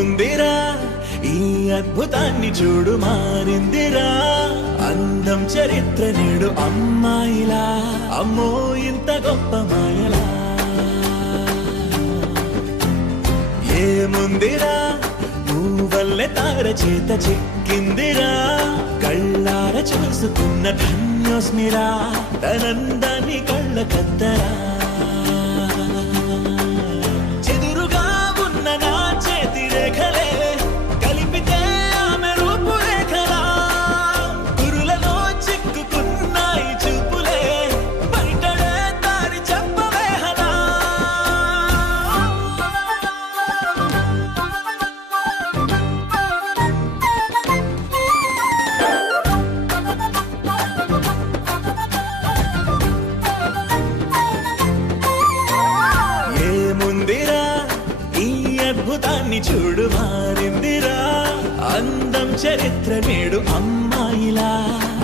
ఏముందిరా ఈ అద్భుతాన్ని చూడు మారిందిరా అందం చరిత్ర నేడు అమ్మాయిలా అమ్మో ఇంత గొప్ప మాయలా ఏముందిరా నువ్వల్లే తార చేత చిక్కిందిరా కళ్ళార చూసుకున్న ధన్యోస్మిరా తనందాన్ని కళ్ళ కద్దరా చెదురుగా ఉన్న నా చేతి రేఖలే కలిపితే ఆమె రూపురేఖలా గురులలో చిక్కుకున్నాయి చూపులే బయటడే దారి చెప్పవేహలా ఏముందిరా ఈ అద్భుతాన్ని చూడు మారిందిరా అందం చరిత్ర నేడు అమ్మాయిలా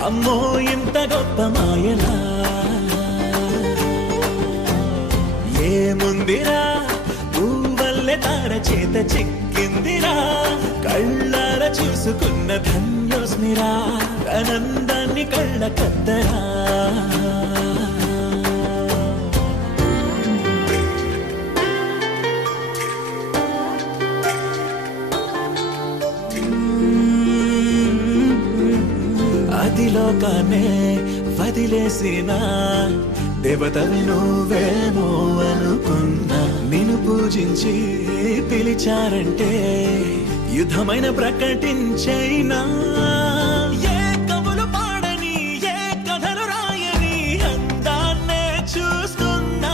అమ్మో ఇంత గొప్ప మాయలా ఏముందిరా పువ్వల్లే తార చేత చిక్కిందిరా కళ్ళార చూసుకున్న ధన్యోస్మిరా ఆనందాన్ని కళ్ళ కద్దరా అదిలోకానే వదిలేసిన దేవతవి నువ్వేమో అనుకున్నా నిన్ను పూజించి పిలిచారంటే యుద్ధమైన ప్రకటించైనా ఏ కవులు పాడని ఏ కథలు రాయని అందాన్నే చూస్తున్నా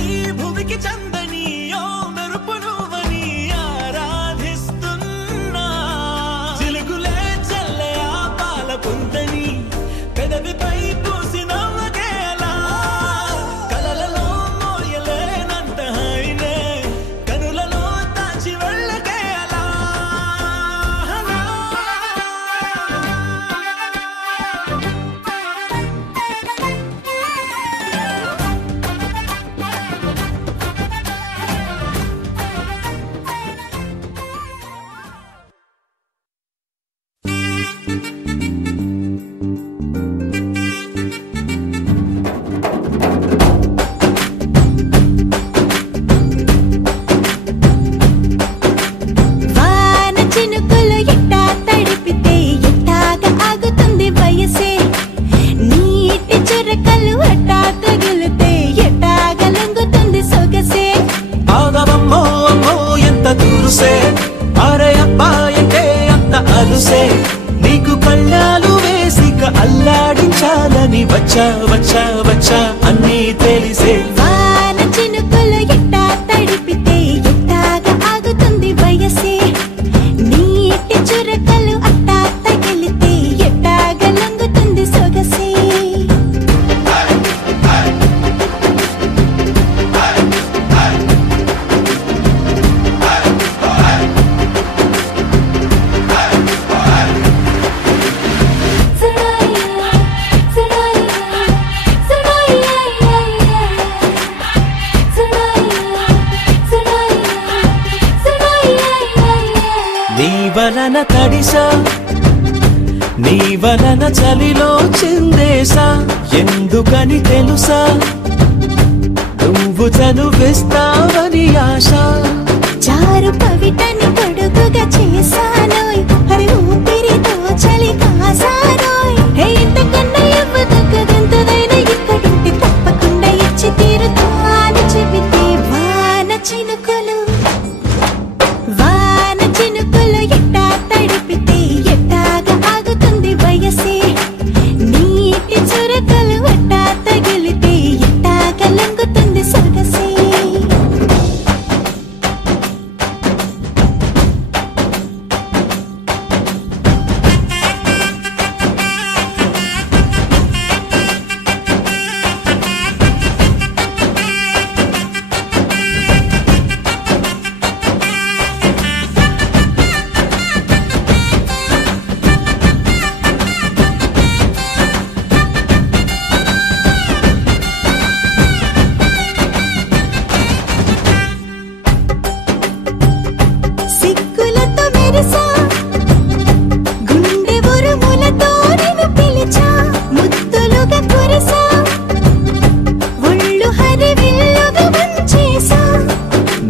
ఈ భూమికి చందని ఓ మెరుపు నువ్వని ఆరాధిస్తున్నా చిలుగులే చల్లే ఆ పాల పుంతని పెదవిపై పూసి నవ్వగేలా కలలలో మోయలేనంత హాయినే కనులలో దాచి వెళ్ళగేలా వాన చినుకులు ఎట్టా తడిపితే ఎట్టాగా ఆగుతుంది వయసే నీటి చురకలు అట్టా తగిలితే ఎట్టాగా లొంగుతుంది సొగసే ఆగవమ్మో అమ్మో ఎంత దూరుసే అరే అబ్బాయంటే అంత అలుసే నీకు కళ్ళాలు వేసిక అల్లాడించాలని వచ్చా వచ్చా వచ్చా అన్నీ తెలిసే వాన చినుకులు ఎట్టా తడిపితే ఎట్టాగా ఆగుతుంది వయసే నీటి చురకలు అట్టా తగిలితే ఎట్టాగా లొంగుతుంది సొగసే నీ వలన తడిసా నీ వలన చలిలో చిందేసా ఎందుకని తెలుసా నువ్వు చనువిస్తావని ఆశ చారు పవిటని పొడుగుగా చేశానోయ్ హరి ఊపిరితో చలి కాసానోయ్ హే ఇంతకన్నా ఇవ్వదగ్గదెంతదైనా ఇక్కడుంటే తప్పకుండా ఇచ్చి తీరుతాను చెబితే వాన చినుకులు ఎట్టా తడిపితే ఎట్టాగా ఆగుతుంది వయసే నీటి చురకలు అట్టా తగిలితే ఎట్టాగా లొంగుతుంది సొగసే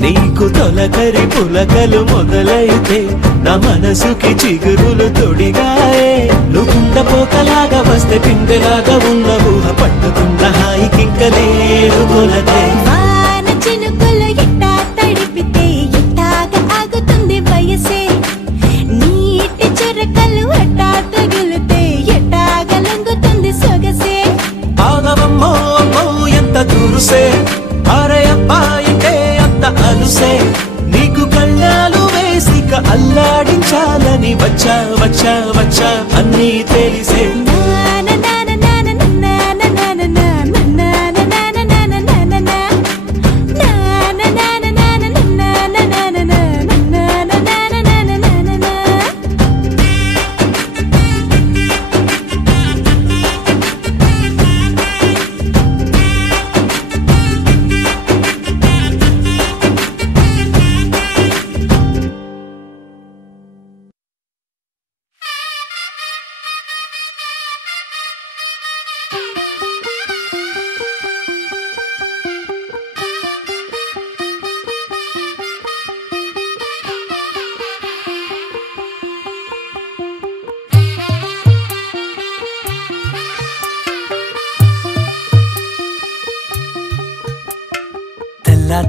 నీకు తొలకరి పులకలు మొదలైతే నా మనసుకి చిగురులు తొడిగాయే నువ్వుండ పోకలాగా వస్తే పిందెలాగా ఉన్న ఊహ పట్టుకున్న హాయికింక లేదు కొలతే వాన చినుకులు ఎట్టా తడిపితే ఎట్టాగా ఆగుతుంది వయసే నీటి చురకలు అట్టా తగిలితే ఎట్టాగా లొంగుతుంది సొగసే ఆగవమ్మో అమ్మో ఎంత తురుసే అరే అబ్బాయికే అంత అలుసే నీకు కళ్ళాలు వేసిక అల్లాడించాలని వచ్చా వచ్చా వచ్చా అన్నీ తెలిసే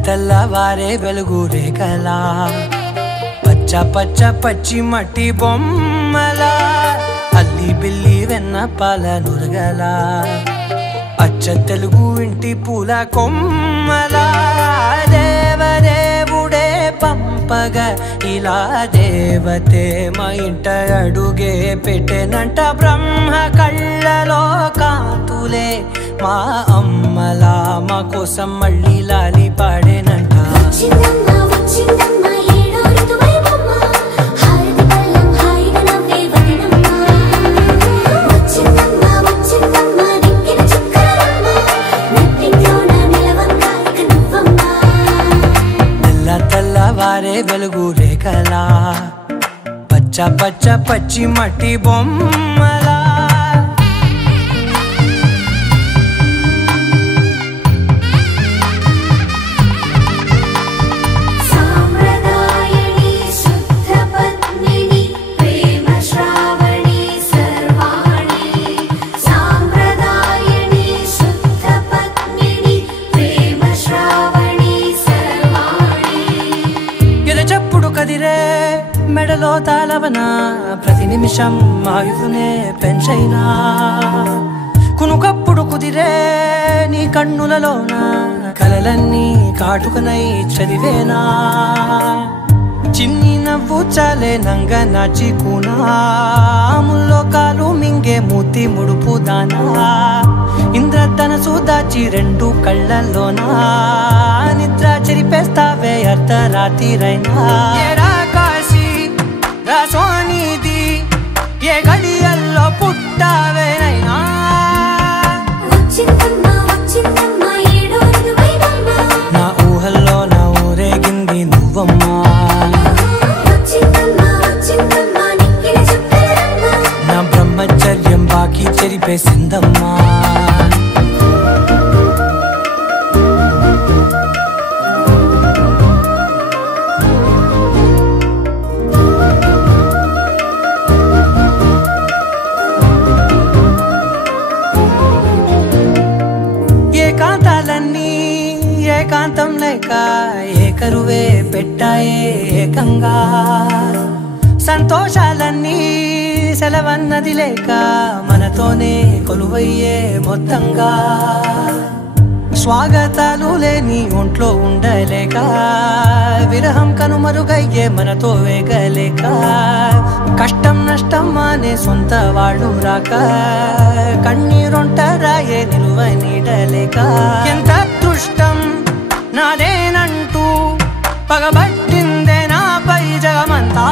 తెల్లవారే వెలుగు రేఖలా పచ్చ పచ్చ పచ్చి మట్టి బొమ్మలా అల్లి బిల్లి వెన్న పాల నురగలా అచ్చ తెలుగు ఇంటి పూల కొమ్మలా దేవదేవుడే పంపగా ఇలా దేవతే మా ఇంట అడుగే పెట్టెనంట బ్రహ్మ కళ్ళలో కాంతులే మా అమ్మలా మా కోసం మళ్ళీ లాలి పాడేనంట తెల్లవారే వెలుగు రేఖలా పచ్చ పచ్చ పచ్చి మట్టి బొమ్మలా మెడలో తాళవన ప్రతి నిమిషం ఆయుధునే పెంచైనా కునుకప్పుడు కుదిరే నీ కన్నులలోన కలలన్నీ కాటుకనై చదివేనా చిన్ని నవ్వు చాలే నంగ నాచి కూనాముల్లో కాలు మింగే మూతి ముడుపు దానా ఇంద్రధనసు దాచి రెండు కళ్ళల్లోనా నిద్ర చెరిపేస్తావే అర్ధరాత్రిరైనా రాసోనిది ఏ గడియల్లో పుట్టావేనైనా నా ఊహల్లో నా ఊరేగింది నువ్వమ్మా నా బ్రహ్మచర్యం బాకీ చెరిపేసిందమ్మా ఏకాంతం లేక ఏకరువే పెట్టాయే ఏకంగా సంతోషాలన్నీ సెలవన్నది లేక మనతోనే కొలువయ్యే మొత్తంగా స్వాగతాలు లేని ఒంట్లో ఉండలేక విరహం కనుమరుగయ్యే మనతో వేగలేక కష్టం నష్టం అనే సొంత వాళ్ళు రాక కన్నీరొంటరాయే నిలువ నీడలేక ఎంత అదృష్టం నాదేనంటూ పగబట్టిందే నాపై జగమంతా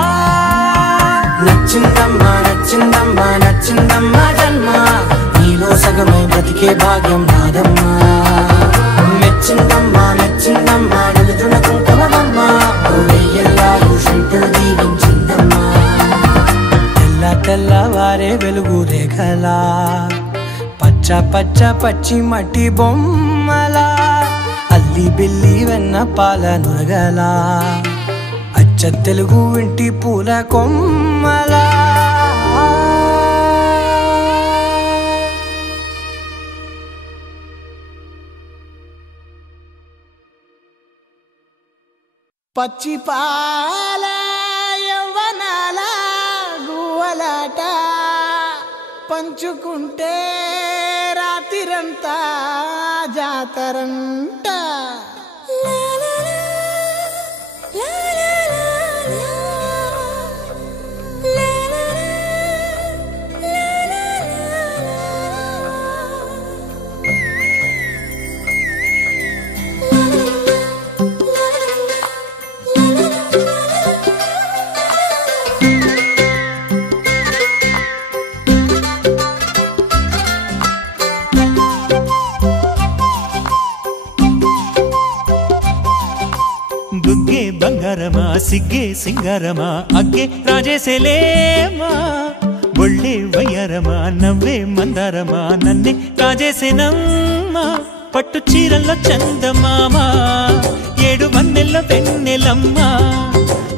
నచ్చిందమ్మా నచ్చిందమ్మా నచ్చిందమ్మా జన్మ నీలో సగమై బ్రతికే భాగ్యం నాదమ్మా మెచ్చిందమ్మా మెచ్చిందమ్మా నిలుతున్న కుంకుమమ్మా వెయ్యల్లాలు శంకరు దీవించిందమ్మా తెల్లవారే వెలుగు రేఖలా పచ్చ పచ్చ పచ్చి మట్టి బొమ్మలా అల్లి అల్లి బిల్లి వెన్న పాల నురగలా అచ్చ తెలుగు ఇంటి పూల కొమ్మలా పచ్చి పాల యవ్వనాల గువ్వలాట పంచుకుంటే రాత్రిరంతా జాతరంట బుగ్గే బంగారమా సిగ్గే సింగారమా అగ్గే రాజేసేలేమా ఒళ్ళే వయ్యారమా నవ్వే మందారమా నన్నే కాజేసేనమ్మా పట్టు చీరల్లో చందమామా ఏడు వన్నెల్ల వెన్నెలమ్మా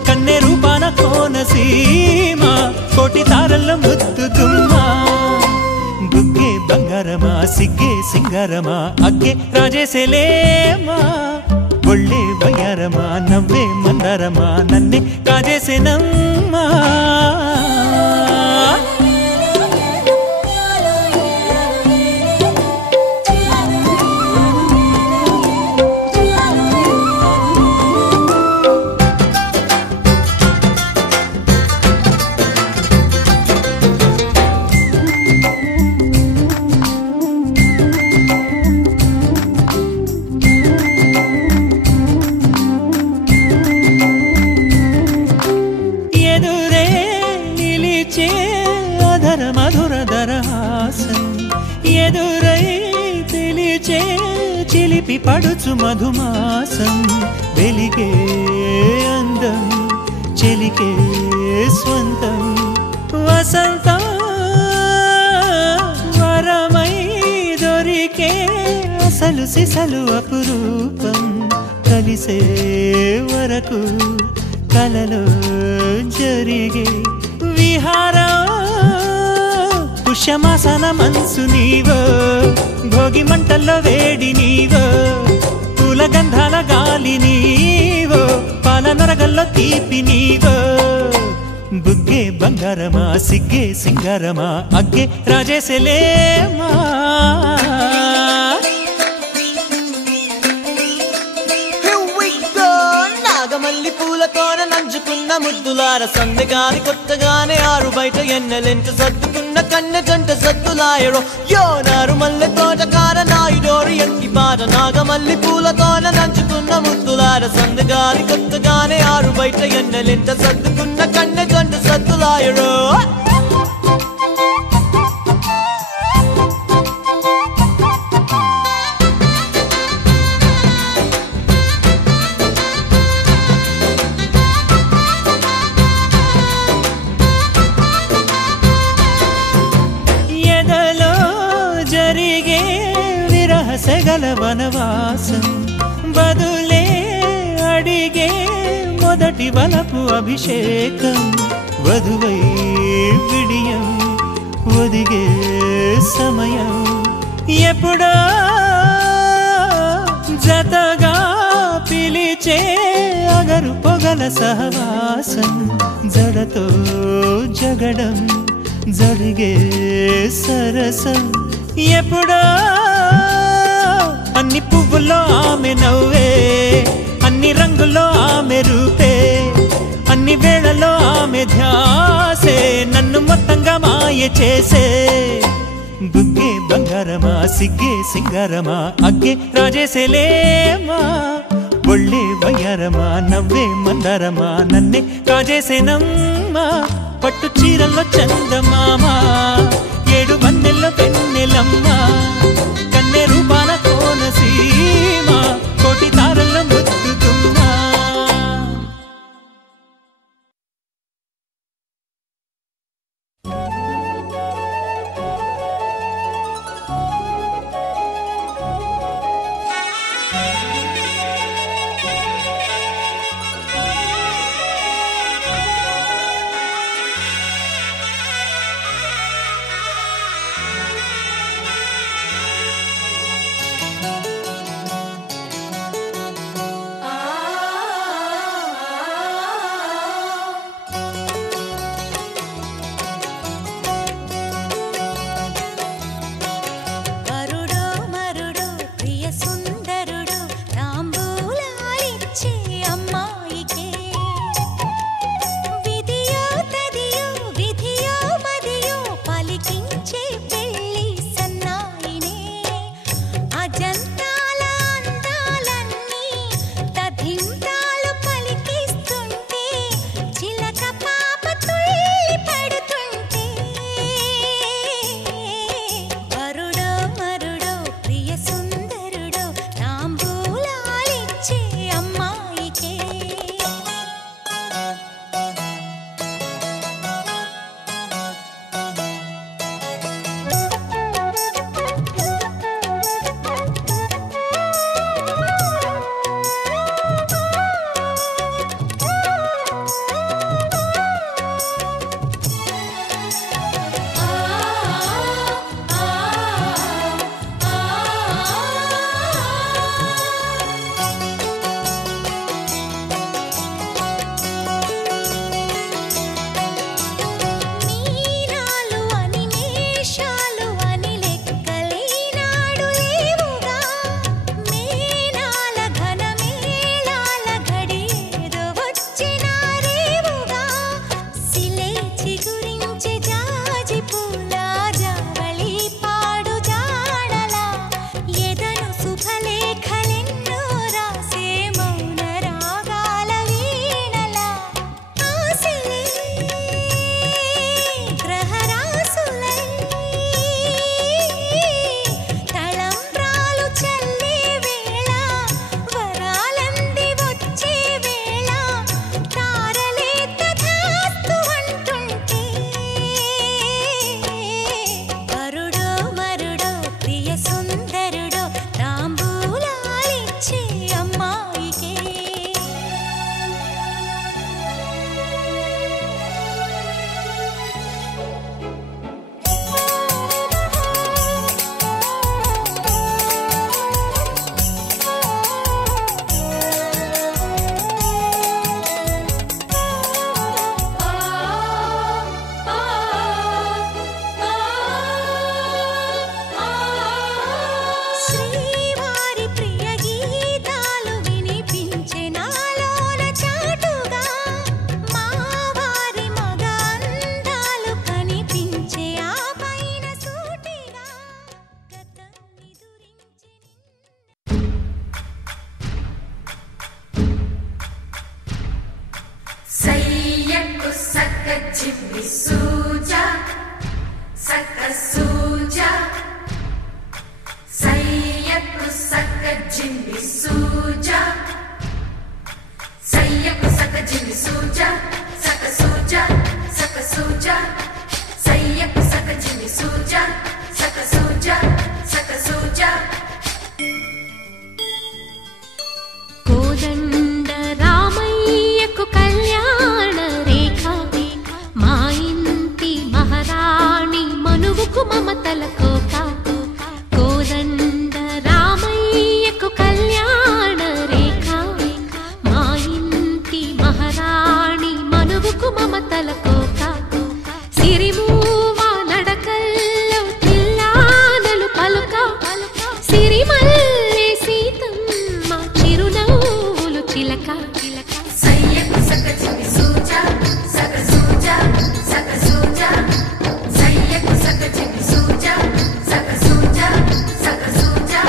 కన్నె రూపాన కోనసీమా కోటి తారల్లో ముద్దుతుమ్మా బుగ్గే బంగారమా సిగ్గే సింగారమా అగ్గే రాజేసేలేమా ఒళ్ళే వయ్యారమా నవ్వే మందారమా నన్నే కాజేసేనమ్మా ఎదురై పిలిచే చిలిపి పడుచు మధుమాసం వెలిగే అందం చెలికే స్వంతం వసంతం వరమై దొరికే అసలు సిసలు అపురూపం కలిసే వరకు కలలో జరిగే విహారం పుష్యమాసన మనసు నీవో భోగి మంటల్లో వేడి నీవో పూల గంధాల గాలి నీవో పాల నరగల్లో తీపి నీవో బుగ్గే బంగారమా సిగ్గే సింగారమా అగ్గే రాజేసేలేమా నాగమల్లి పూలతోన నంచుకున్న ముద్దులార సందగాని కొత్తగానే ఆరు బయట ఎన్నెలెంట సర్దుకున్న కన్నె జంట సద్దులాయరో యోనారు మల్లె తోటకార నాయుడోరు ఎంటి పాట నాగమల్లి పూలతోన నంచుకున్న ముద్దులార సందగాని కొత్తగానే ఆరు బయట ఎన్నెలెంట సర్దుకున్న కన్నె జంట సద్దులాయరో సెగల వనవాసం బదులే అడిగే మొదటి వలపు అభిషేకం వధువై విడియం ఒదిగే సమయం ఎప్పుడో జతగా పిలిచే అగరు పొగల సహవాసం జడతో జగడం జరిగే సరసం ఎప్పుడో అన్ని పువ్వుల్లో ఆమె నవ్వే అన్ని రంగుల్లో ఆమె రూపే అన్ని వేళల్లో ఆమె ధ్యాసే నన్ను మొత్తంగా మాయ చేసే బుగ్గే బంగారమా సిగ్గే సింగారమా అగ్గే రాజేసేలేమా ఒళ్ళే వయ్యారమా నవ్వే మందారమా నన్నే కాజేసేనమ్మా పట్టు చీరల్లో చందమామా ఏడు వన్నెల్లో వెన్నెలమ్మా కన్నె రూపాన కోనసీమా కోటి తారల్లో ముద్దుతుమ్మా జిమ్మి సూజా సక సూజా సయ్యకు సక జిమ్మి సూజా సయ్యకు సక జిమ్మి సూజా సక సూజా సక సూజా సయ్యకు సక జిమ్మి సూజా సక సూజా సక సూజా కోదండ రామయ్యకు కళ్యాణ రేఖ మా ఇంటి మహారాణి మనువుకు మమతల కోక కోదండ రామయ్యకు కళ్యాణ రేఖ మా ఇంటి మహారాణి మనువుకు మమతల కోక సిరిమూవ నడకల్లో తిల్లానలు పలుక సిరిమల్లె సీతమ్మ చిరునవ్వులు చిలక సయ్యకు సక జిమ్మి సూజా సక సూజా సక సూజా సయ్యకు సక జిమ్మి సూజా సక సూజా సక సూజా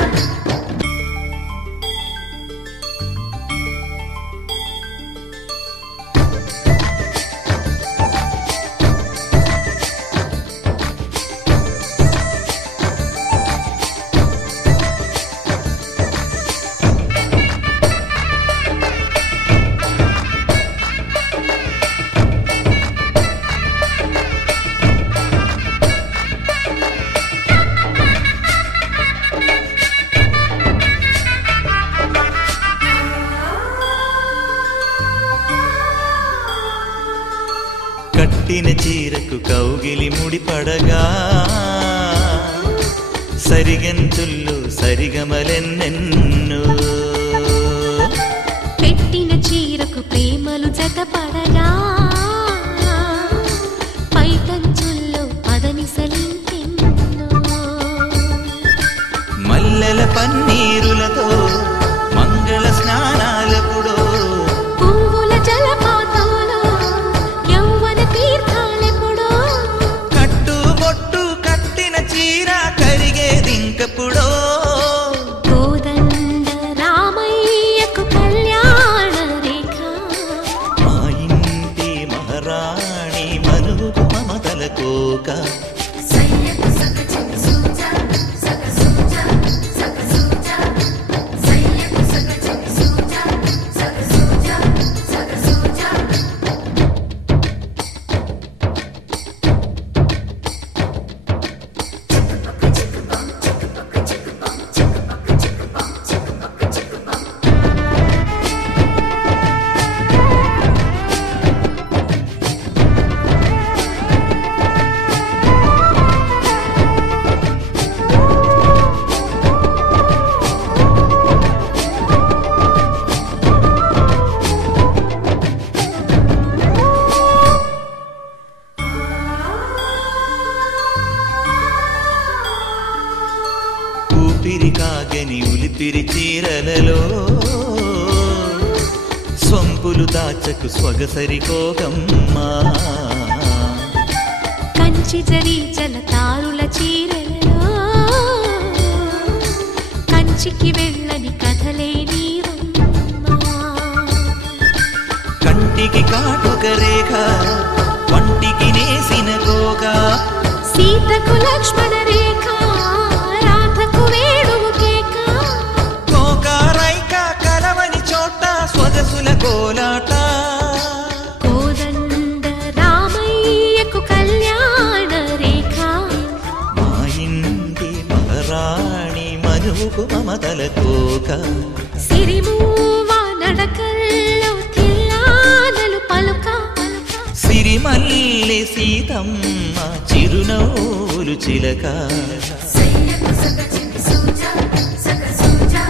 కట్టిన చీరకు కౌగిలి ముడిపడగా సరిగంతుల్లో సరిగమలెన్నెన్నో పెట్టిన చీరకు ప్రేమలు జతపడగా పైటంచుల్లో పదనిసలింకెన్నో మల్లెల పన్నీరులతో మంగళ స్నానాలెప్పుడో పువ్వుల జలపాతంలో యౌవన తీర్థాలెప్పుడో కట్టుబొట్టు కట్టిన చీర కరిగేదింకప్పుడో కోదండ రామయ్యకు కళ్యాణ రేఖ మా ఇంటి మహారాణి మనువుకు మమతల కోక సయ్యకు సక జిమ్మి సూజా సక సూజా సక సూజా సయ్యకు సక జిమ్మి సూజా సక సూజా సక సూజా ఊపిరి కాగని ఉలిపిరి చీరలలో సొంపులు దాచకు స్వగసరి కోగమ్మా కంచి జరి జలతారుల చీరలలో కంచికి వెళ్ళని కథలే నీవమ్మా కంటికి కాటుక రేఖ వంటికి నేసిన కోగా సీతకు లక్ష్మణ రేఖ రాధకు వేణువు కేక కోకారైక కలవని చోట స్వగసుల కోలాట కోదండ రామయ్యకు కళ్యాణ రేఖ మా ఇంటి మహారాణి మనువుకు మమతల కోక సిరిమూవ నడకల్లో తిల్లానలు పలుక సిరిమల్లె సీతమ్మ చిరునవ్వులు చిలక సయ్యకు సక జిమ్మి సూజా సక సూజా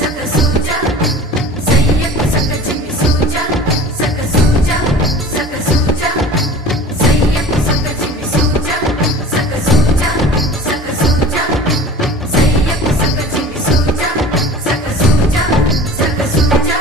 సక సూజా సయ్యకు సక జిమ్మి సూజా సక సూజా సక సూజా సయ్యకు సక జిమ్మి సూజా సక సూజా సక సూజా సయ్యకు సక జిమ్మి సూజా సక సూజా సక సూజా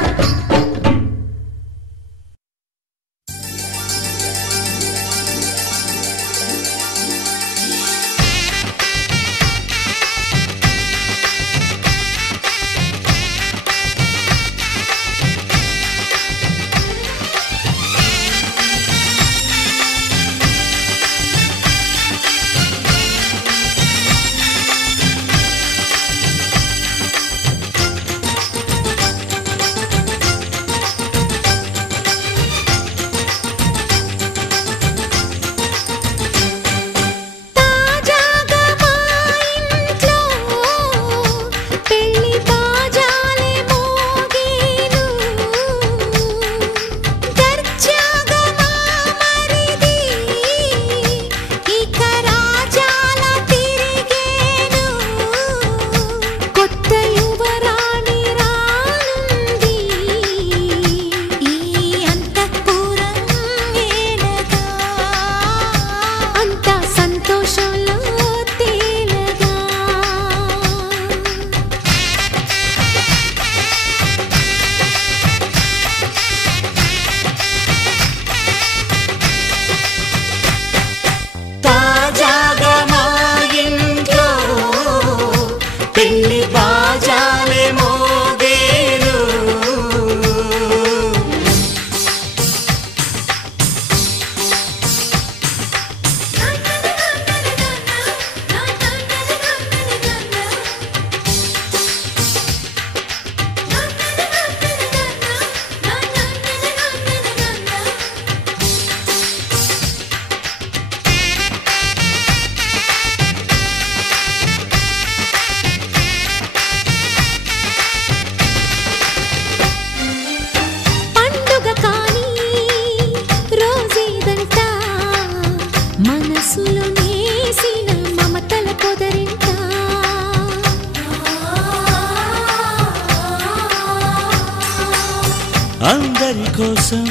అందరి కోసం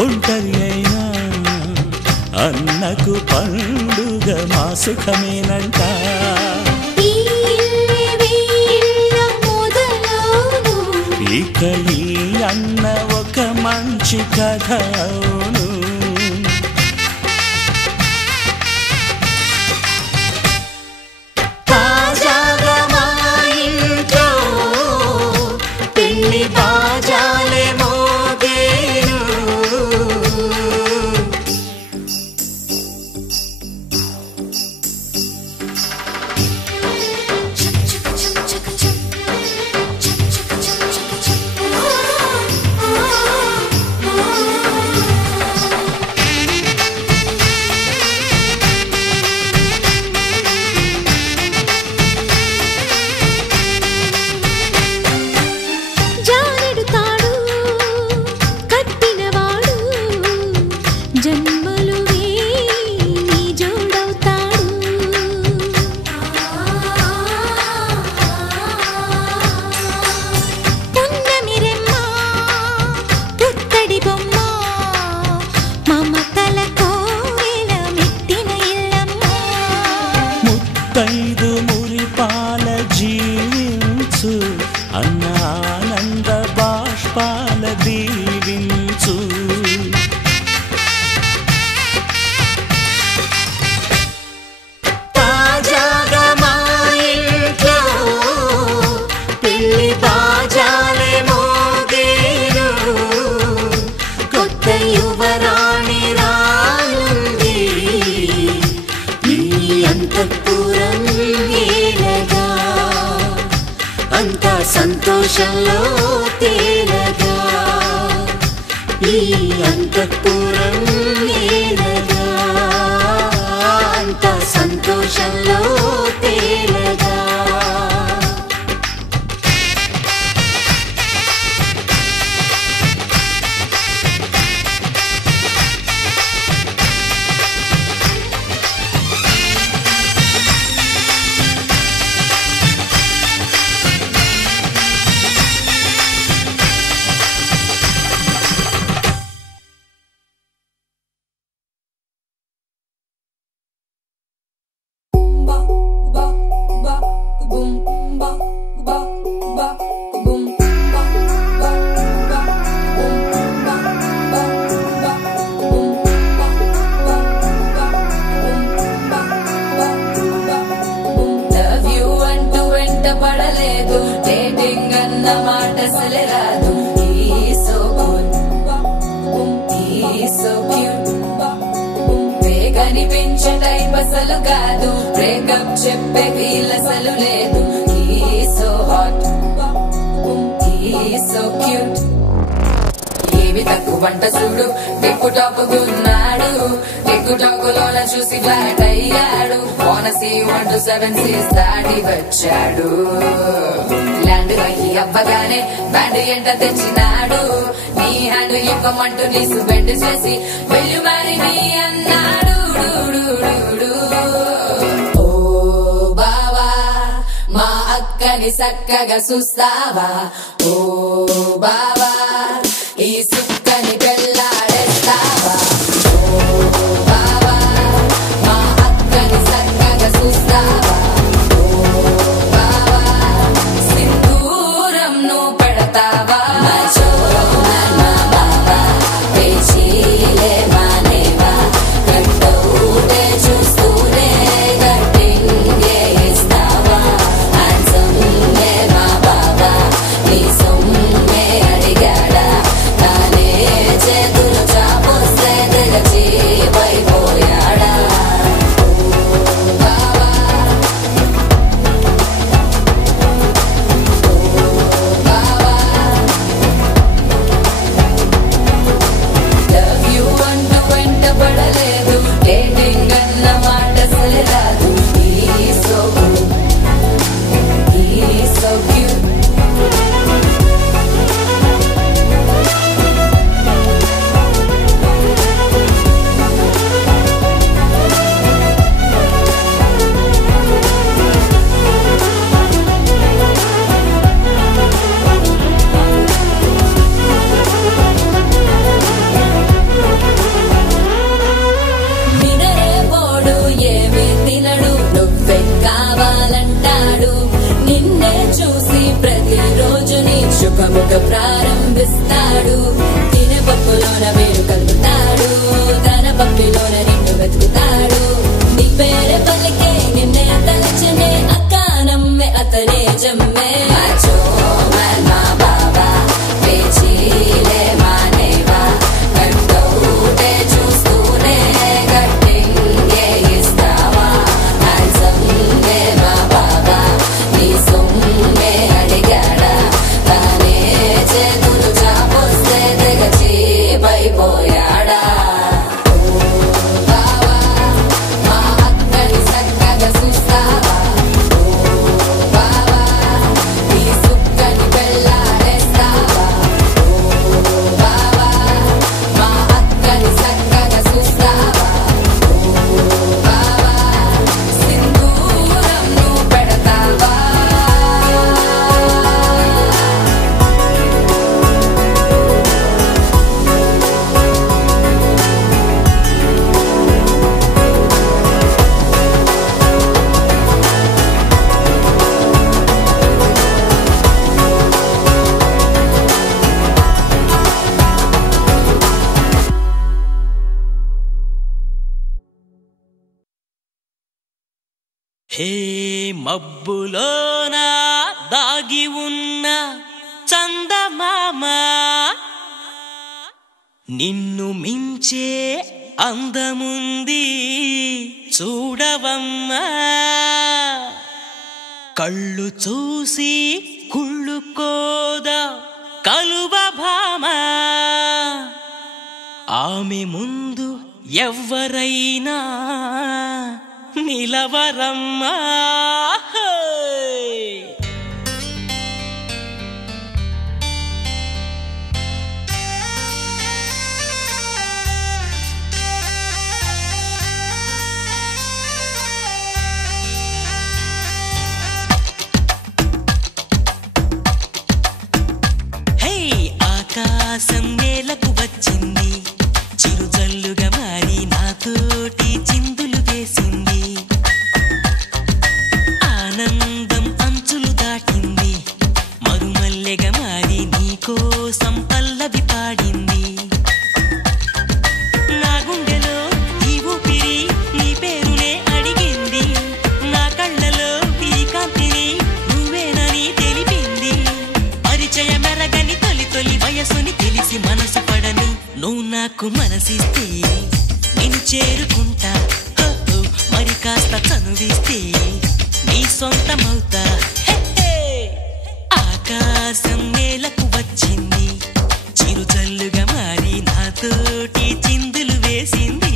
ఒంటరి అయినా అన్నకు పండుగ మా సుఖమేనంట. ఇక ఈ అన్న ఒక మంచి కథ అవును. తాజాగా మా ఇంట్లో పెళ్లి బాజాలే మోగేను. సంతోషంలో తేలగా ఈ అంతఃపురం నేలగా, అంత సంతోషంలో తేలగా. చెప్పే వీలసలు లేదు. He's so hot, he's so cute. ఏవి తక్కువంట చూడు, టిక్కు టాక్ గున్నాడు, టిక్కు టాక్ లోన చూసి ఫ్లాట్ అయ్యాడు. Wanna 1 to 7 seas దాటి వచ్చాడు. ల్యాండ్ అయ్యి అవ్వగానే బ్యాండ్ ఎంట తెచ్చినాడు. నీ హ్యాండ్ ఇవ్వమంటూ నీసు బెండ్ చేసి వెళ్ళు మరి మీ అన్నాడు. అక్కని సక్కగా చూస్తావా ఓ బావా, ఈ సుక్కని పెళ్ళాడేస్తావా ఓ బావా, మా అక్కని సక్కగా చూస్తావా ఓ బావా, సింధూరం నువ్వు పెడతావా నా బావా, పేచీలే మానేవా, కట్టౌటే చూస్తూనే కట్టింగే ఇస్తావా. మా బాబా నీ సొమ్మే అడిగాడా, తానే శుభముఖ ప్రారంభిస్తాడు తినపప్పులోన వేరు కలుపుతాడు తన పప్పిలోన నిన్ను వెతుకుతాడు నీ పేరే పలికే నిన్నే తలచనే అక్క నమ్మే అతనే జమ్మే మాచో మా బాబా పేచీలే మానేవా కట్టౌటే చూస్తూనే కట్టింగే ఇస్తావా హ్యాండ్సమ్మే మా బాబా నీ సొమ్మే అడిగాడా తానే చేతులు చాపొస్తే తెగ చీపైపోయాడా హే మబ్బులోన దాగి ఉన్న చందమామ నిన్ను మించే అందముంది చూడవమ్మా కళ్ళు చూసి కుళ్ళుకోదా కలువ భామ ఆమె ముందు ఎవ్వరైనా నిలవరమ్మా హే ఆకాశం నేలకు వచ్చింది చిరుజల్లుగా మారి నాతోటి చిందులు వేసింది ఆనందం అంచులు దాటింది మరుమల్లెగా మారి నీకోసం పల్లవి పాడింది నా గుండెలో ఈ ఊపిరి నీ పేరునే అడిగింది నా కళ్ళలో ఈ కాంతిని నువ్వేనని తెలిపింది పరిచయ మెరగని తొలి తొలి వయసుని తెలిసి మనసు పడని నువ్వు నాకు మనసిస్తే నేను చేరుకుంటా మరి కాస్త చనువిస్తే నీ సొంతమవుతా ఆకాశం నేలకు వచ్చింది చిరుజల్లుగా మారి నాతోటి చిందులు వేసింది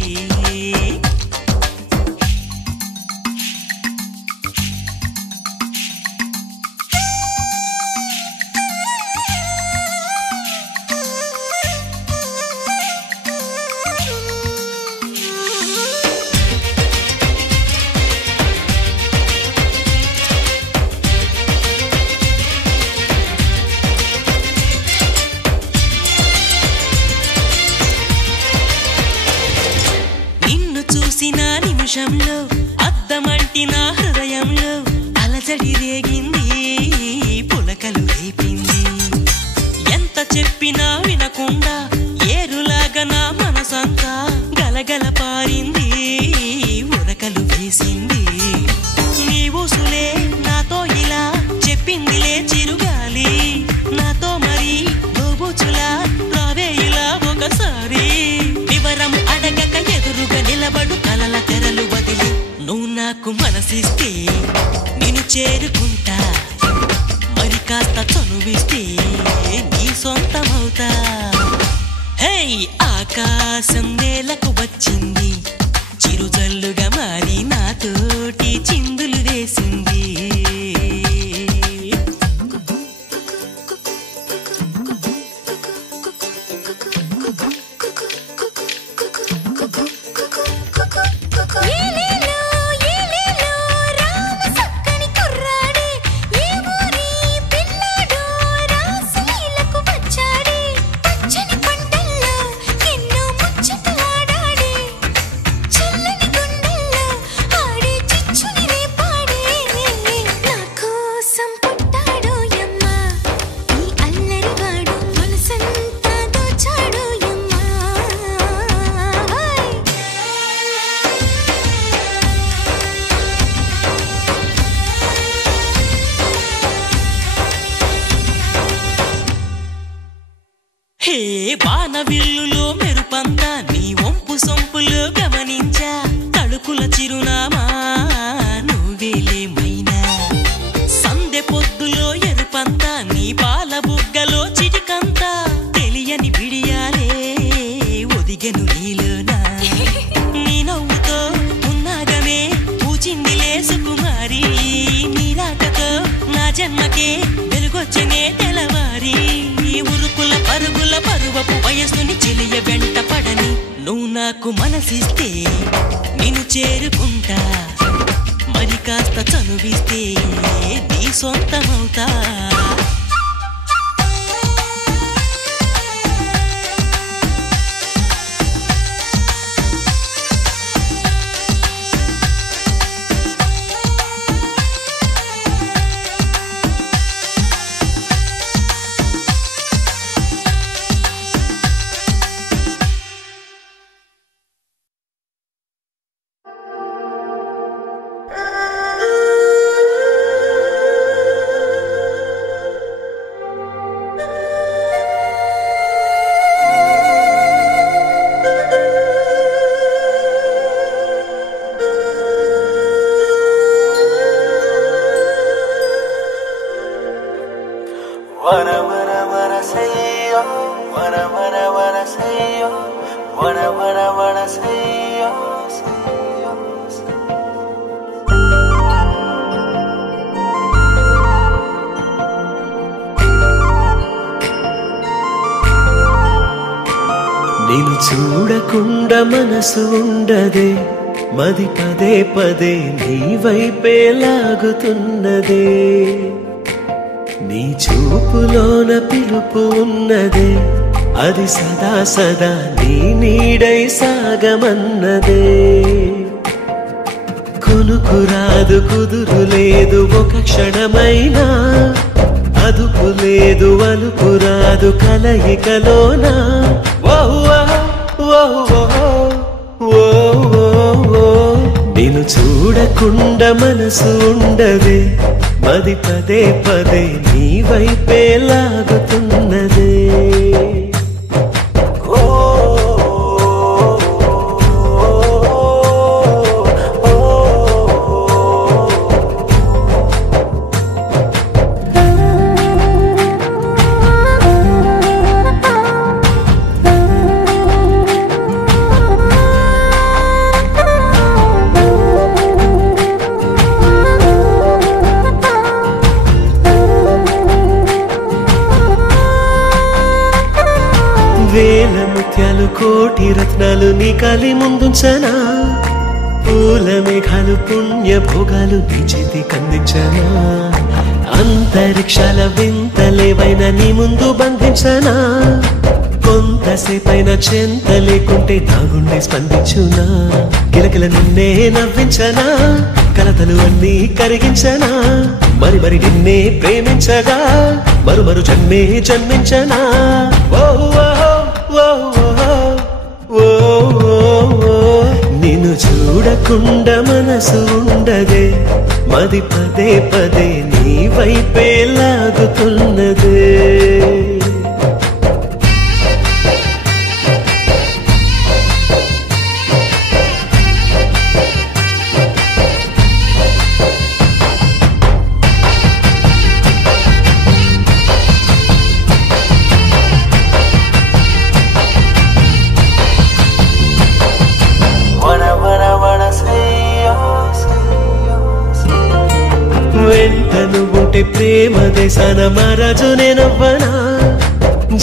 నిమిషంలో అద్దమంటి నా హృదయంలో అలజడి రేగింది పులకలు రేపింది ఎంత చెప్పినా వినకుండా ఏరులాగా నా మనసంతా గలగల పారింది ఉరకలు వేసింది నీ ఊసులే నాతో ఇలా చెప్పిందిలే చిరుగాలి నాతో మరి దోబుచులా రావే ఇలా ఒకసారి వివరం అడగక ఎదురుగా నిలబడు కలల తెరలు వదిలి నువ్వు నాకు మనసిస్తే నేను చేరుకుంటా మరి కాస్త చనువిస్తే నీ సొంతమవుతా హే ఆకాశం నేలకు వచ్చింది చిరుజల్లుగా మారి నాతోటి చిందులు వేసింది చల్లని గుండెల్లో ఆడే చిచ్చుని రేపాడే బాణ విల్లులో మెరుపంతా నీ వంపు సొంపులో గమనించా తడుకుల చిరునామా నువ్వేలే మైనా సందె పొద్దులో ఎరుపంతా నీ పాల బుగ్గలో చిటికంతా తెలియని బిడియాలే ఒదిగెను నీలోనా నీ నవ్వుతో ఉన్నాగమే పూచిందిలే సుకుమారి నీ రాకతో నా జన్మకే వెలుగొచ్చనే తెలవారి ఉరుకుల పరుగుల పరువపు వయస్సుని చెలియ వెంట పడని నువ్వు నాకు మనసిస్తే నిన్ను చేరుకుంటా మరి కాస్త చనువిస్తే నీ సొంతమవుతా నిన్ను చూడకుండా మనసు ఉండదే మది పదే పదే నీ వైపే లాగుతున్నదే నీ చూపులోన పిలుపు ఉన్నదే అది సదా సదా నీ నీడై సాగమన్నదే కొనుకురాదు కుదురు లేదు ఒక క్షణమైనా అదుపు లేదు అలుపు రాదు కలయికలోనా నిన్ను చూడకుండా మనసు ఉండదే మది పదే పదే నీ వైపే లాగుతున్నదే వేల ముత్యాలు కోటి రత్నాలు నీ కలి ముందుంచనా పూల మేఘాలు పుణ్య భోగాలు నీ చేతి కందించనా అంతరిక్షాల వింతలేవైన నీ ముందు బంధించనా కొంతసేపైన చెంత లేకుంటే నా గుండె స్పందించునా కిలకిల నిన్నే నవ్వించనా కలతలు అన్నీ కరిగించనా మరి మరి నిన్నే ప్రేమించగా మరు మరు జన్మే జన్మించనా నిన్ను చూడకుండా మనసు ఉండదే మది పదే పదే నీ వైపే లాగుతున్నదే వెంటను ఉంటే ప్రేమ దేశాన మహారాజు నేనవ్వనా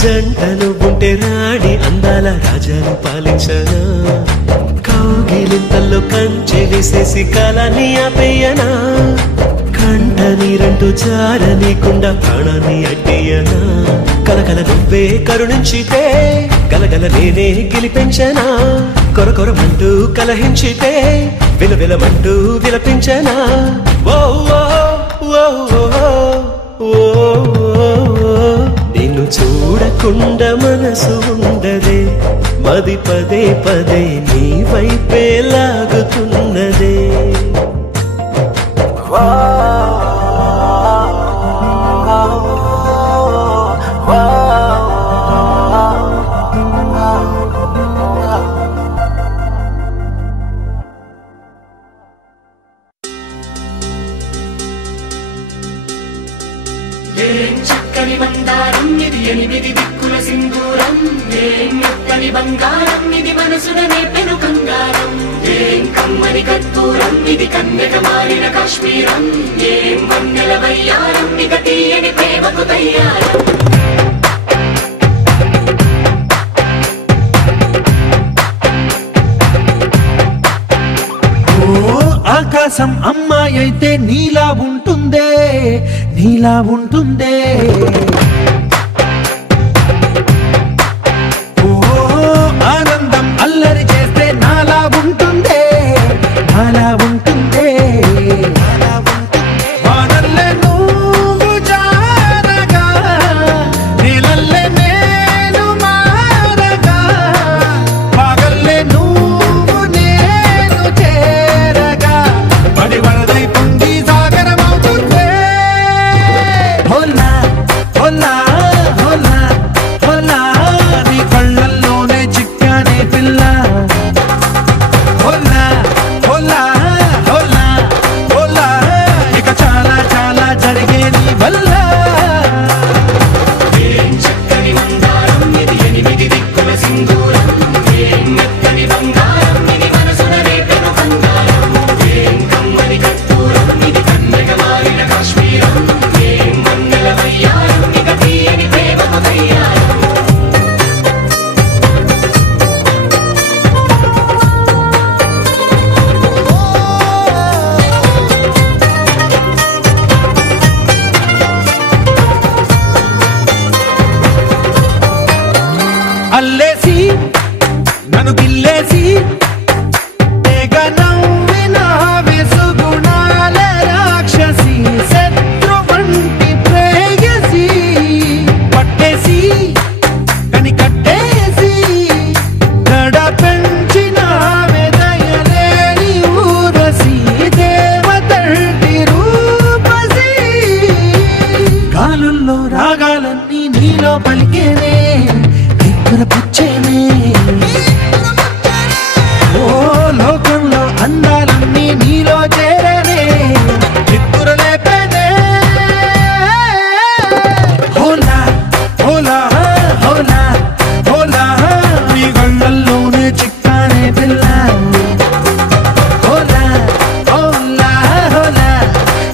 జంటను ఉంటే రాణి అందాల రాజాను పాలించనా కౌగిలింతల్లో కంచె వేసేసి కాలాన్ని ఆపేయనా కంట నీరంటూ జారనీకుండా ప్రాణాన్ని అడ్డేయనా కలకల నువ్వే కరుణించితే గలగల నేనే గెలిపించనా కొరకొరమంటూ కలహించితే విలవిలమంటూ విలపించనా నిన్ను చూడకుండా మనసు ఉండదే మది పదే పదే నీ వైపే లాగుతున్నదే చక్కని మందారం ఇది 8 దిక్కుల సింధూరం ఏం మెత్తని బంగారం ఇది మనసున నేపెను కంగారం ఏం కమ్మని కర్పూరం ఇది కన్యక మారిన కాశ్మీరం ఏం వన్నెల వయ్యారం ఇక తీయని ప్రేమకు తయ్యారం ఆకాశం అమ్మాయి అయితే నీలా ఉంటుందే నీలా ఉంటుందే ఓ ఆనందం అల్లరి చేస్తే నాలా ఉంటుందే నాలా ఉంటుందే వానల్లే నువ్వు జారగా నీలల్లే నేను మారగా పగల్లే నువ్వు నేను చేరగా పడి వరదై పొంగి సాగరమవుతుందే హోలా హోలా హోలా హోలా నీ కళ్ళల్లోనే చిక్కానే పిల్ల హోలా హోలా హోలా హోలా ఇక చాలా చాలా జరిగే నీ వల్ల ఏం చక్కని మందారం ఇది 8 దిక్కుల సింధూరం ఏం మెత్తని బంగారం ఇది మనసున రేపెను కంగారం ఏం కమ్మని కర్పూరం ఇది కన్యక మారిన కాశ్మీరం ఏం వన్నెల వయ్యారం ఇక తీయని ప్రేమకు తయ్యారం అల్లేసి నన్ను గిల్లేసి తెగ నవ్విన వెసుగుణాల రాక్షసి శత్రు వంటి ప్రేయసి పట్టేసి కని కట్టేసి గడ పెంచిన దయలేని ఊరసి దేవతంటి రూపసి గాలుల్లో రాగాలన్నీ నీలో పలికేనే పుచ్చేనే ఓ లోకంలో అందాలన్నీ నీలో చేరనే నిద్దురలేపేనే హోలా హోలా హోలా హోలా నీ గళ్ళల్లోనే చిక్కానే పిల్ల హోలా హోలా హోలా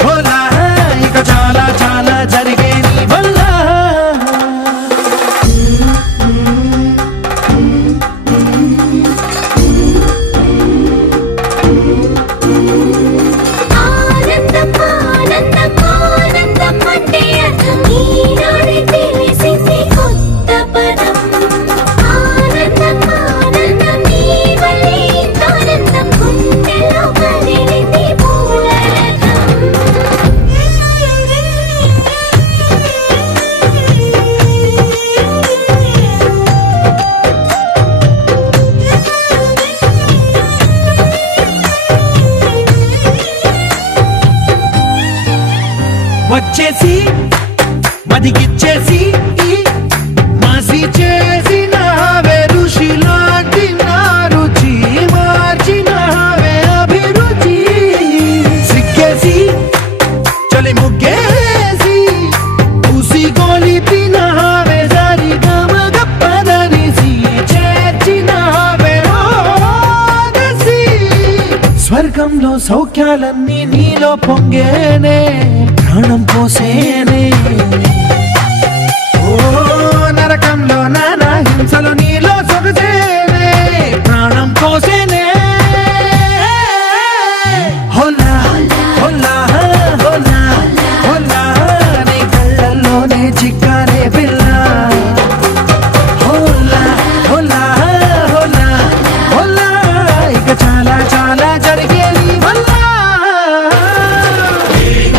హోలా ఇక చాలా చాలా జరిగే నీ వల్ల ఆనందం ఆనందం ఆనందం అంటే అర్థం ఈనాడే తెలిసింది కొత్త పదం ఆనందం ఆనందం నీ వల్లే ఇంత ఆనందం గుండెలో కదిలింది వచ్చేసి మదిగిచ్చేసి మాసి చేసినావే ఋషిలాంటి నా రుచి మార్చినావే అభిరుచి సిక్కేసి చలి ముగ్గేసి పూసి గోలిపినావే సరి గమగ పదనిసి చేర్చినావే ఓదసి స్వర్గంలో సౌఖ్యాలన్నీ నీలో పొంగేనే ప్రాణం పోసేనే ఓ నరకంలో నానా హింసలు నీలో సొగసేనే ప్రాణం పోసేనే హోలా హోలా హోలా హోలా నీ కళ్ళల్లోనే చిక్కానే పిల్ల హోలా హోలా హోలా హోలా ఇక చాలా చాలా జరిగే నీ వల్ల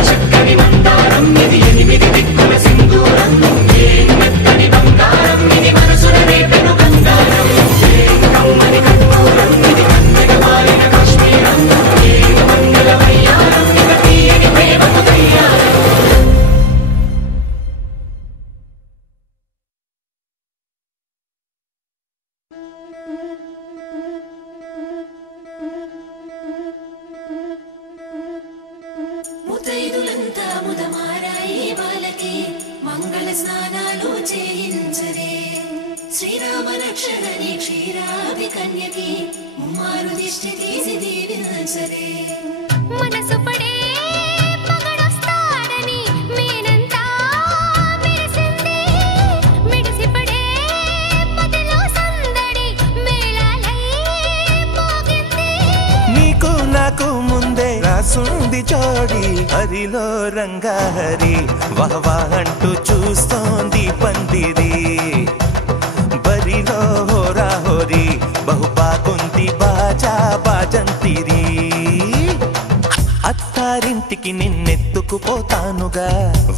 చక్కని మందారం ఇది 8 దిక్కుల సింధూరం ఏం మెత్తని బంగారం ఇది మనసున రేపెను కంగారం ఏం కమ్మని కర్పూరం ఇది కన్యక మారిన కాశ్మీరం ఏం వన్నెల వయ్యారం ఇక తీయని ప్రేమకు తయ్యారం స్నానాలు చేయించరే శ్రీరామ రక్షణని క్షీరాది కన్యకి ముమ్మారు దిష్టి తీసి దీవించరే మనసు పడే మగడొస్తాడని మేనంతా మెరిసింది మిడిసిపడే పదిలో సందడి మేళాలై మోగింది నీకు నాకు ముందే రాసుంది జోడి హరిలో రంగాహరి వహవా అంటూ చూస్తోంది పందిరి బరిలో హోరా హోరి బహుబాగుంది బాజా బాజంతిరి అత్తారింటికి నిన్నెత్తుకుపోతానుగా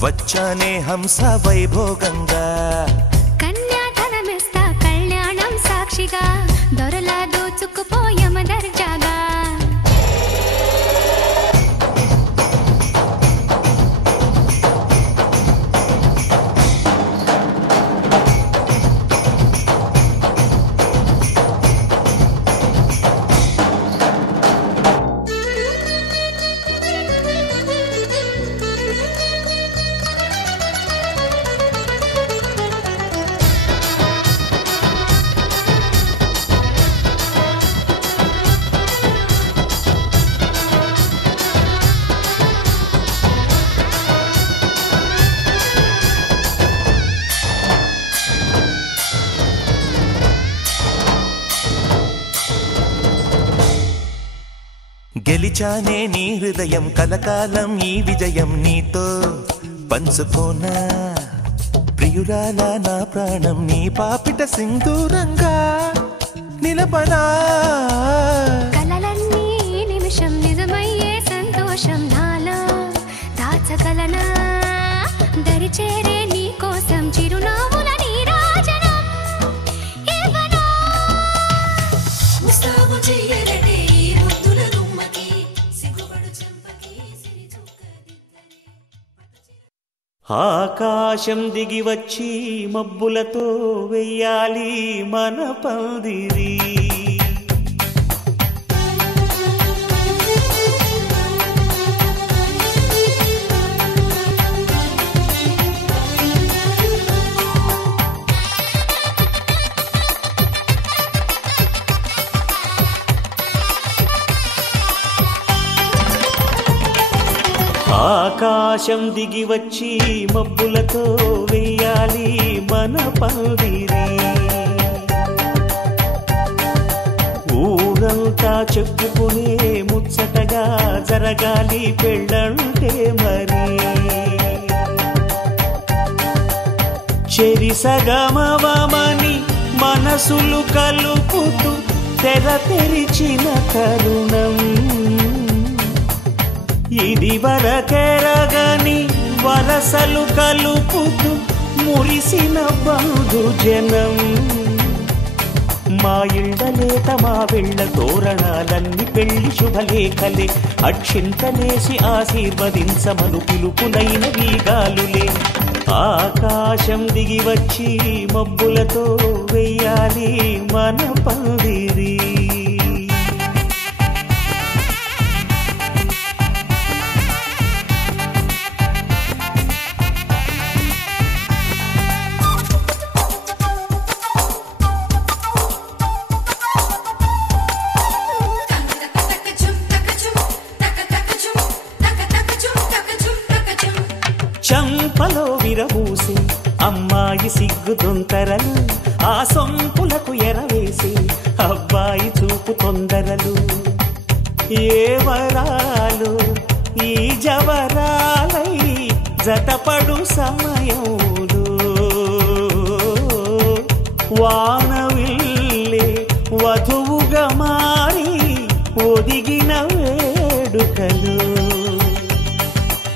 వచ్చానే హంస వైభోగంగా కన్యాధనమిస్తా కళ్యాణం సాక్షిగా దొరలా దోచుకుపోయమ దర్జాగా గెలిచానే నీ హృదయం కలకాలం ఈ విజయం నీతో పంచుకోనా ప్రియురాలా నా ప్రాణం నీ పాపిట సింధూరంగా నిలబడా కలలన్నీ నిమిషం నిజమయ్యే సంతోషం నాలో దాచగలనా దరిచేరే నీ కోసం చిరునవ్వుల నీరాజనం ఇవ్వనా ముస్తాబు చెయ్యరటే ఈ ముద్దుల గుమ్మకి సిగ్గుపడు చెంపకి సిరి చుక్కదిద్దరి ఆకాశం దిగి వచ్చి మబ్బులతో వెయ్యాలి మన పందిరి ఆకాశం దిగి వచ్చి మబ్బులతో వెయ్యాలి మన పందిరి ఊరంతా చెప్పుకునే ముచ్చటగా జరగాలి పెళ్ళంటే మరి చెరిసగమవమని మనసులు కలుపుతూ తెర తెరిచిన తరుణం ఇది వరకెరగని వరసలు కలుపుతూ మురిసిన బంధుజనం మా ఇళ్ళలేత మా వెళ్ళ తోరణాలన్నీ పెళ్లి శుభలేఖలే అక్షింతలేసి ఆశీర్వదించమను పిలుపులైన వీగాలులే ఆకాశం దిగి వచ్చి మబ్బులతో వెయ్యాలి మన పందిరి చంపలో విరబూసి అమ్మాయి సిగ్గు దొంతరలు ఆ సొంపులకు ఎరవేసి అబ్బాయి చూపు తొందరలు ఏ వరాలు ఈ జవరాలై జతపడు సమయంలో వానవిల్లే వధువుగా మారి ఒదిగిన వేడుకలు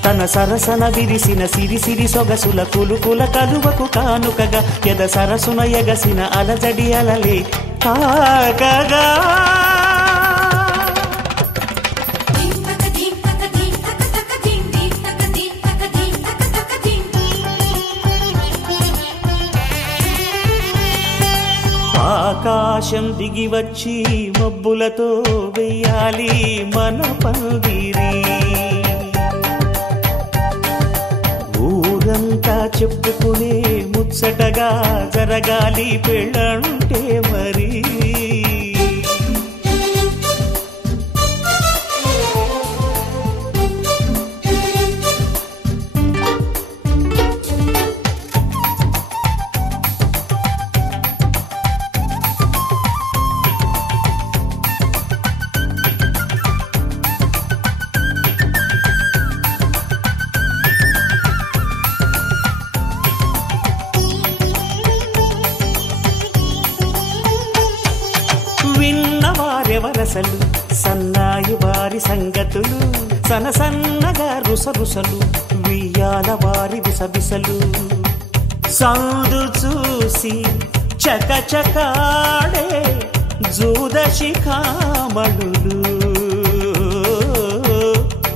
తన సరసన విరిసిన సిరిసిరి సొగసుల కులుకుల కలువకు కానుకగా ఎద సరసున ఎగసిన అలజడి అలలే తాకగా ఆకాశం దిగి వచ్చి మబ్బులతో వెయ్యాలి మన పందిరి ఊరంతా చెప్పుకునే ముచ్చటగా జరగాలి పెళ్ళంటే మరి వరసలు సన్నాయి వారి సంగతులు సనసన్నగా రుసరుసలు వియ్యాల వారి విసబిసలు సౌదు చూసి చకచకాడే జూదశిఖామణులు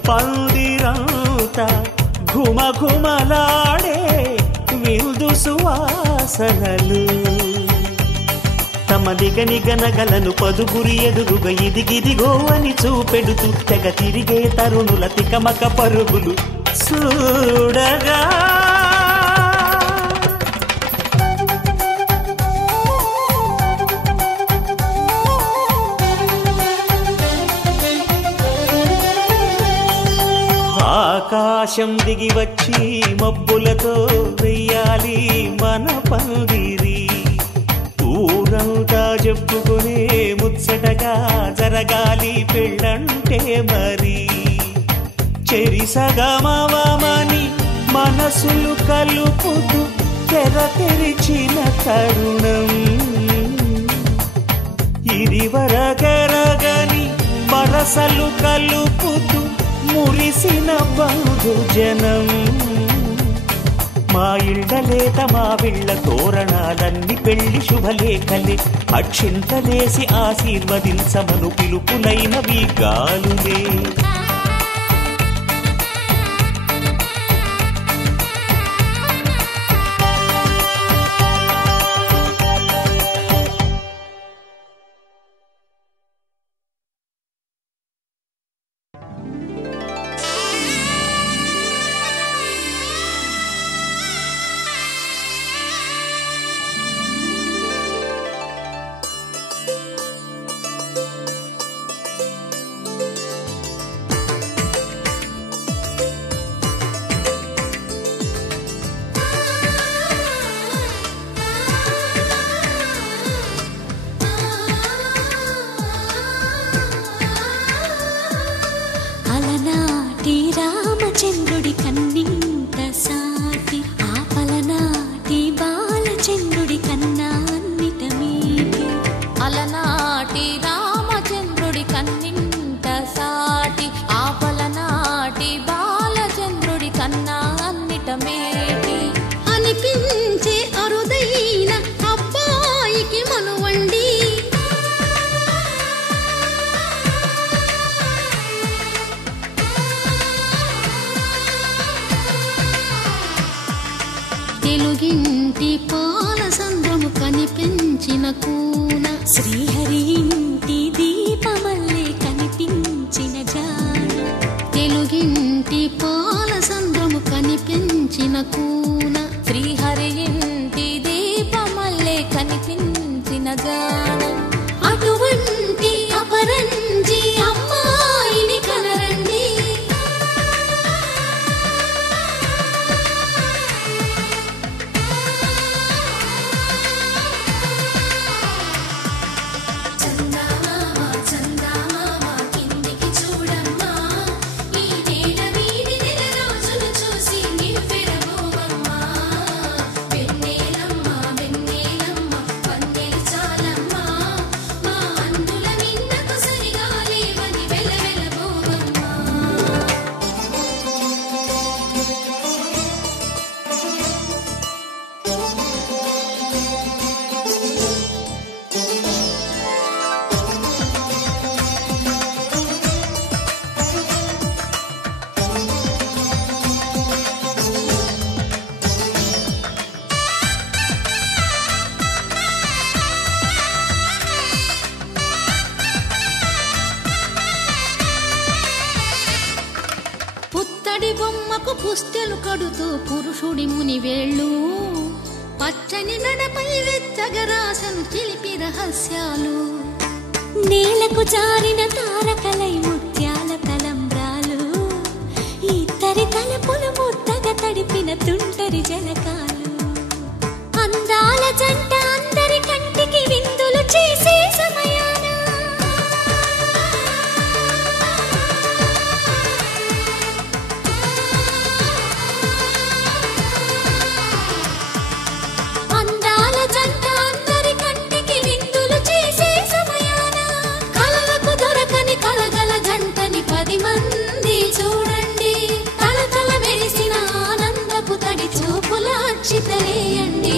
పందిరంతా ఘుమఘుమలాడే విందు సువాసనలు తమ నిగనిగనగలను పదుగురి ఎదురుగా ఇదిగిదిగో అని చూపెడుతూ తెగ తిరిగే తరుణుల తికమక పరుగులు చూడగా ఆకాశం దిగి వచ్చి మబ్బులతో వెయ్యాలి మన పందిరి ఊరంతా చెప్పుకునే ముచ్చటగా జరగాలి పెళ్ళంటే మరి చెరిసగమవమని మనసులు కలుపుతూ తెర తెరిచిన తరుణం ఇది వరగరగని వరసలు కలుపుతూ మురిసిన బంధుజనం మా ఇళ్ళలేత మా విళ్ళ తోరణాలన్నీ పెళ్లి శుభలేఖలే అక్షింతలేసి ఆశీర్వదించమను పిలుపులైనవి గాలులే రామచంద్రుడి కన్నింత సాటి ఆపలనాటి బాలచంద్రుడి కన్నా అన్నిట మీటి అలనాటి రామచంద్రుడి కన్నింత సాటి ఆపలనాటి బాలచంద్రుడి కన్నా అన్నిట మేటి అనిపించే అరుదైన అబ్బాయికి మనువండి తెలుగింటి పాలసంద్రము కనిపించిన కూన శ్రీహరి ఇంటి దీపమల్లే కనిపించిన జాన తెలుగింటి పాలసంద్రము కనిపించిన కూన శ్రీహరి ఇంటి దీపమల్లే కనిపించిన జాన అటువంటి అపరంజి అమ్మాయిని కనరండి కిందికి చూడమ్మా ఈ నేల వీడి నెల రోజులు చూసి నీ ఫిరమోమమ్మ పుస్తెలు కడుతూ పురుషుడి ముని వేళ్ళు పచ్చని నడపై వెచ్చగరాసను చిలిపి రహస్యాలు నేలకు జారిన తారకలై ముత్యాల తలంబ్రాలు ఇద్దరి తలపులు ముద్దగా తడిపిన తుంటరి జలకాలు అందాల జంట అందరి కంటికి విందులు చేసే సమయాన అందాల జంట అందరి కంటికి విందులు చేసే సమయాన కలలకు దొరకని కలగల జంటని 10 మంది చూడండి తలతల మెరిసిన ఆనందపు తడి చూపుల అక్షితలేయండి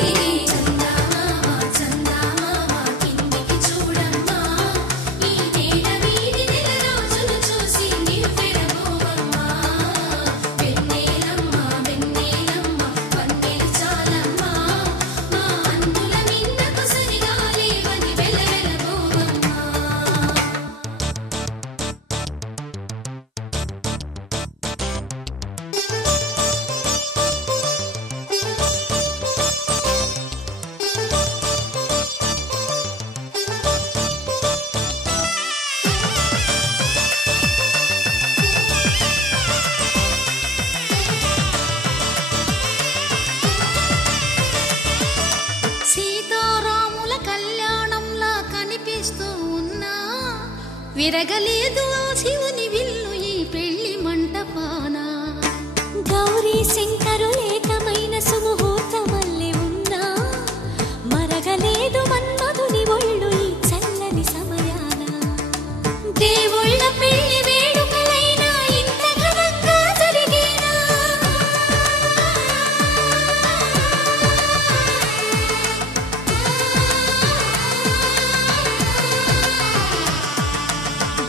సీతారాముల కళ్యాణంలా కనిపిస్తూ ఉన్నా విరగలేదు ఆ శివుని విల్లు ఈ పెళ్లి మంటపాన గౌరీ శంకరు ఏకమైన సుముహూర్తమల్లె ఉన్నా మరగలేదు మన్మధుని ఒళ్ళు ఈ చల్లని సమయాన దేవుళ్ళ పెళ్లి వేడుకలైనా ఇంత ఘనంగా జరిగేనా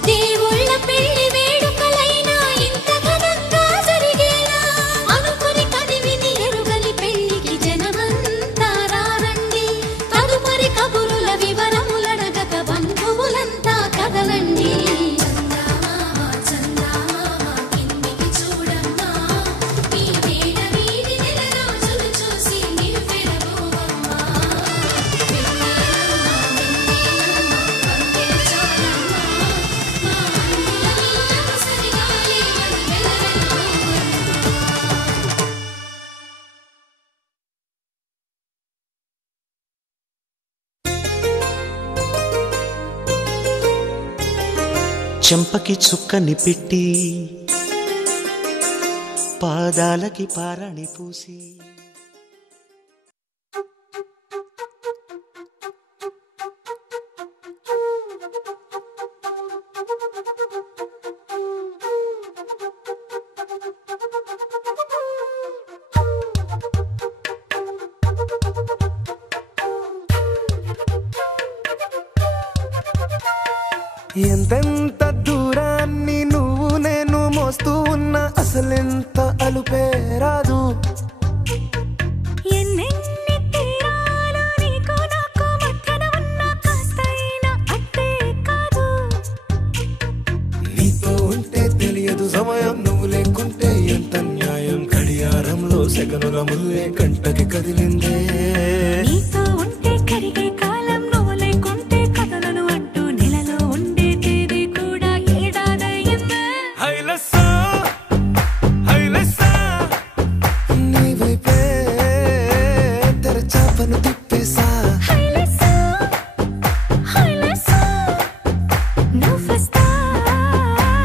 దేవుళ్ళ పెళ్లి వేడుకలైనా ఇంత ఘనంగా జరిగేలా అనుకుని కదివిని ఎరుగని పెళ్లికి జనమంతా రారండి తదుపరి కబురుల వివరములడగక బంధువులంతా కదలండి కిందికి చూడమ్మా ఈ వేడ వీడి నెల రోజులు చూసి నివ్వెరబోవమ్మా చెంపకి చుక్కని పెట్టి పాదాలకి పారాణి పూసి ఎంతెంత దూరాన్ని నువ్వు నేను మోస్తూ ఉన్నా అసలెంత అలుపే రాదు ఎన్నెన్ని తీరాలు నీకు నాకు మధ్యన ఉన్న కాస్తైనా అట్టే కాదు నీతో ఉంటే తెలియదు సమయం నువ్వు లేకుంటే ఎంత న్యాయం గడియారంలో సెకనుల ముల్లే కంటకి కదిలిందే నీతో ఉంటే కరిగే కాలం నువ్వు లేకుంటే కథలను అంటూ నెలలో ఉండే తేదీ కూడా ఏడాదయ్యిందే హైలెస్సా హైలెస్సా నీ వైపే తెరచాపను తిప్పేసా హైలెస్సా హైలెస్సా నువ్వు వస్తావని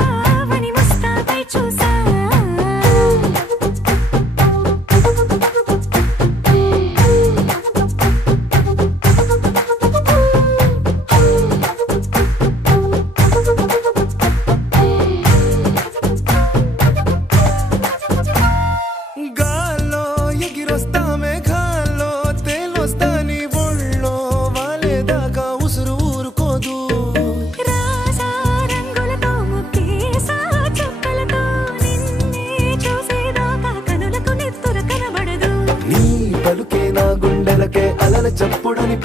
ముస్తాబై చూసా గాల్లో ఎగిరొస్తా మేఘాల్లో తేలొస్తా నీ ఒళ్ళో వాలేదాకా ఉసురు ఊరుకోదు రాసా రంగులతో ముక్కేసా చుక్కలతో నిన్నే చూసేదాకా కనులకు నెత్తుర కనబడదు నీ పలుకే నా గుండెలకే అలల చప్పుడని